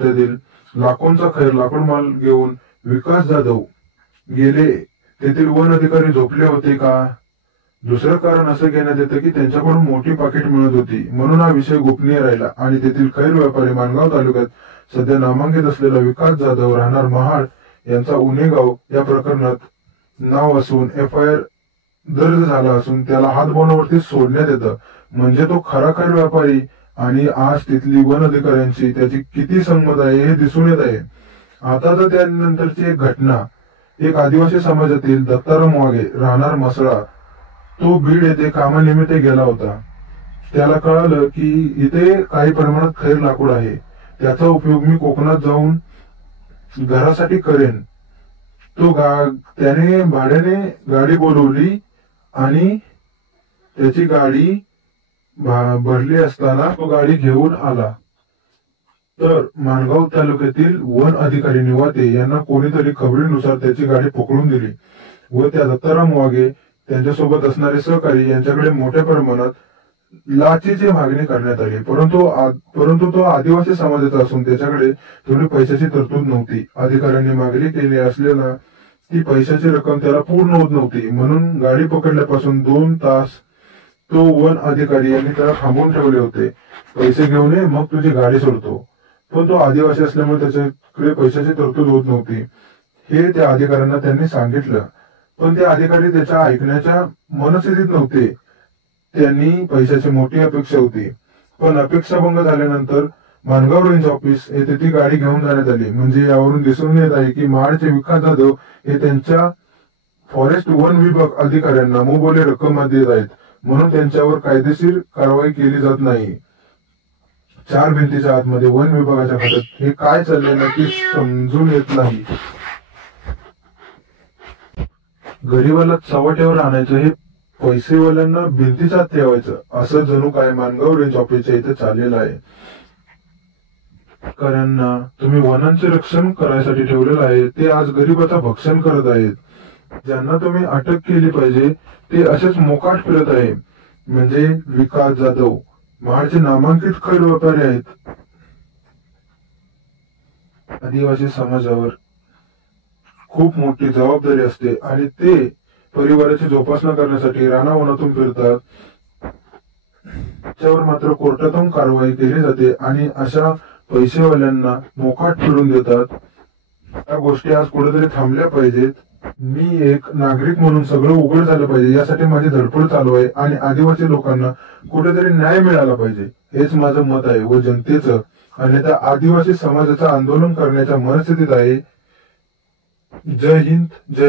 तेथील लाखोंचा लाकूड माल घेऊन विकास जाधव गेले तेथील वन अधिकारी झोपले होते का? दुसरं कारण असं घेण्यात येतं की त्यांच्याकडून मोठी पाकिट मिळत होती म्हणून हा विषय गोपनीय राहिला आणि तेथील खैर व्यापारी माणगाव तालुक्यात सध्या नामांकित असलेला विकास जाधव राहणार महाड यांचा उन्हेगाव या प्रकरणात नाव असून FIR दर्ज झाला असून त्याला हातबोनावरती सोडण्यात येतं. म्हणजे तो खरा खैर व्यापारी आणि आज तिथली वन अधिकाऱ्यांची त्याची किती संमत आहे हे दिसून येत आहे. आता तर त्यानंतरची एक घटना, एक आदिवासी समाजातील दत्ताराम वाघे राहणार मसळा, तो बीड येथे कामानिमित्त गेला होता. त्याला कळालं की इथे काही प्रमाणात खैर लाकूड आहे, त्याचा उपयोग मी कोकणात जाऊन घरासाठी करेन. त्याने भाड्याने गाडी बोलवली आणि त्याची गाडी भरली असताना तो गाडी घेऊन आला. तर माणगाव तालुक्यातील वन अधिकारी निवाते यांना कोणीतरी खबरीनुसार त्याची गाडी पकडून दिली व त्या दत्ताराम वाघे त्यांच्यासोबत असणारे सहकारी यांच्याकडे मोठ्या प्रमाणात लाचेची मागणी करण्यात आली. परंतु तो आदिवासी समाजाचा असून त्याच्याकडे थोडी पैशाची तरतूद नव्हती. अधिकाऱ्यांनी मागणी केली असलेला ती पैशाची रक्कम त्याला पूर्ण होत नव्हती. म्हणून गाडी पकडल्यापासून 2 तास तो वन अधिकारी यांनी त्याला थांबवून ठेवले होते. पैसे घेऊन ये मग तुझी गाडी सोडतो. पण तो आदिवासी असल्यामुळे त्याच्याकडे पैशाची तरतूद होत नव्हती हे त्या अधिकाऱ्यांना त्यांनी सांगितलं. पण ते अधिकारी त्याच्या ऐकण्याच्या मनस्थितीत नव्हते. त्यांनी पैशाची मोठी अपेक्षा होती. पण अपेक्षाभंग झाल्यानंतर माणगाव रेंज ऑफिस येथे ती गाडी घेऊन जाण्यात आली. म्हणजे यावरून दिसून येत आहे की महाडचे विकास जाधव हे त्यांच्या फॉरेस्ट वन विभाग अधिकाऱ्यांना मोबोले रक्कम देत आहेत म्हणून त्यांच्यावर कायदेशीर कारवाई केली जात नाही. 4 भिंतीच्या आतमध्ये वन विभागाच्या खात्यात हे काय चाललंय नक्की समजून येत नाही. गरीबाला चव्हाट्यावर आणायचं हे पैसेवाल्यांना भिंतीच्या आत ठेवायचं असं जणू काय माणगाव रेंज ऑफिसच्या इथे चाललेलं आहे. कारण तुम्ही वनांचे रक्षण करायसाठी ठेवलेलं आहे ते आज गरीबाचा भक्षण करत आहेत. ज्यांना तुम्ही अटक केली पाहिजे ते असेच मोकाट फिरत आहे. म्हणजे विकास जाधव महाडचे नामांकित खैर व्यापारी आहेत. आदिवासी समाजावर खूप मोठी जबाबदारी असते आणि ते परिवाराची जोपासना करण्यासाठी रानावनातून फिरतात. त्याच्यावर मात्र कोर्टातून कारवाई केली जाते आणि अशा पैसेवाल्यांना मोकाट फिरून देतात. या गोष्टी आज कुठेतरी थांबल्या पाहिजेत. मी एक नागरिक म्हणून सगळं उघड झालं पाहिजे यासाठी माझी धडपड चालू आहे आणि आदिवासी लोकांना कुठेतरी न्याय मिळाला पाहिजे हेच माझं मत आहे व जनतेचं आणि त्या आदिवासी समाजाचं आंदोलन करण्याच्या मनस्थितीत आहे. जय हिंद, जय